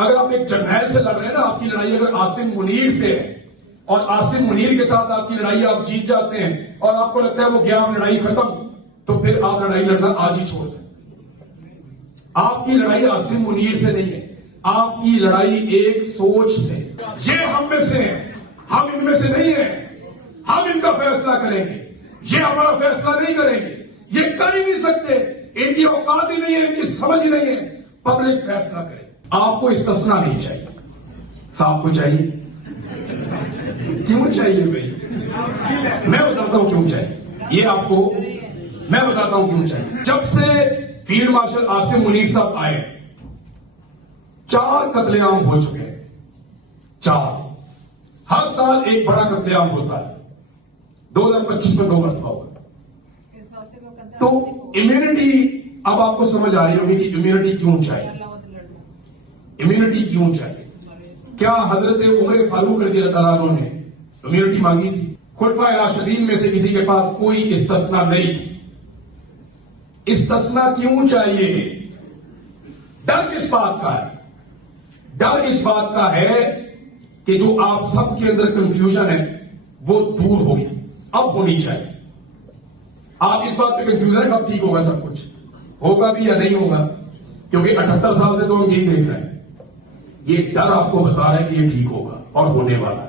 अगर आप एक जर्नैल से लड़ रहे हैं ना, आपकी लड़ाई अगर आसिम मुनीर से है और आसिम मुनीर के साथ आपकी लड़ाई आप जीत जाते हैं और आपको लगता है वो गया लड़ाई खत्म, तो फिर आप लड़ाई लड़ना आज ही छोड़ दें। आपकी लड़ाई आसिम मुनीर से नहीं है, आपकी लड़ाई एक सोच से। ये हम में से हैं, हम इनमें से नहीं है। हम इनका फैसला करेंगे, ये हमारा फैसला नहीं करेंगे, ये कर ही नहीं सकते। इनकी औकात ही नहीं है, इनकी समझ ही नहीं है। पब्लिक फैसला करे। आपको इस्तेस्ना नहीं चाहिए, साहब को चाहिए। क्यों चाहिए भाई? मैं बताता हूं क्यों चाहिए। ये आपको मैं बताता हूं क्यों चाहिए। जब से फील्ड मार्शल आसिम मुनीर साहब आए, 4 कत्लेआम हो चुके हैं। 4। हर साल एक बड़ा कत्लेआम होता है। 2025 में 2 मरतबा हुआ। तो इम्यूनिटी, अब आपको समझ आ रही होगी कि इम्यूनिटी क्यों चाहिए। इम्यूनिटी क्यों चाहिए? क्या हजरत उमर फारूक रज़ी अल्लाह तआला ने इम्यूनिटी मांगी थी? खुलफाए राशिदीन में से किसी के पास कोई इस्तिस्ना नहीं थी। इस्तिस्ना क्यों चाहिए? डर किस बात का है? डर इस बात का है कि जो आप सबके अंदर कंफ्यूजन है वो दूर होगी, अब होनी चाहिए। आप इस बात पे कंफ्यूजन है कब ठीक होगा, सब कुछ होगा भी या नहीं होगा, क्योंकि 78 साल से तो हम यही देख रहे हैं। ये डर आपको बता रहा है कि ये ठीक होगा और होने वाला है।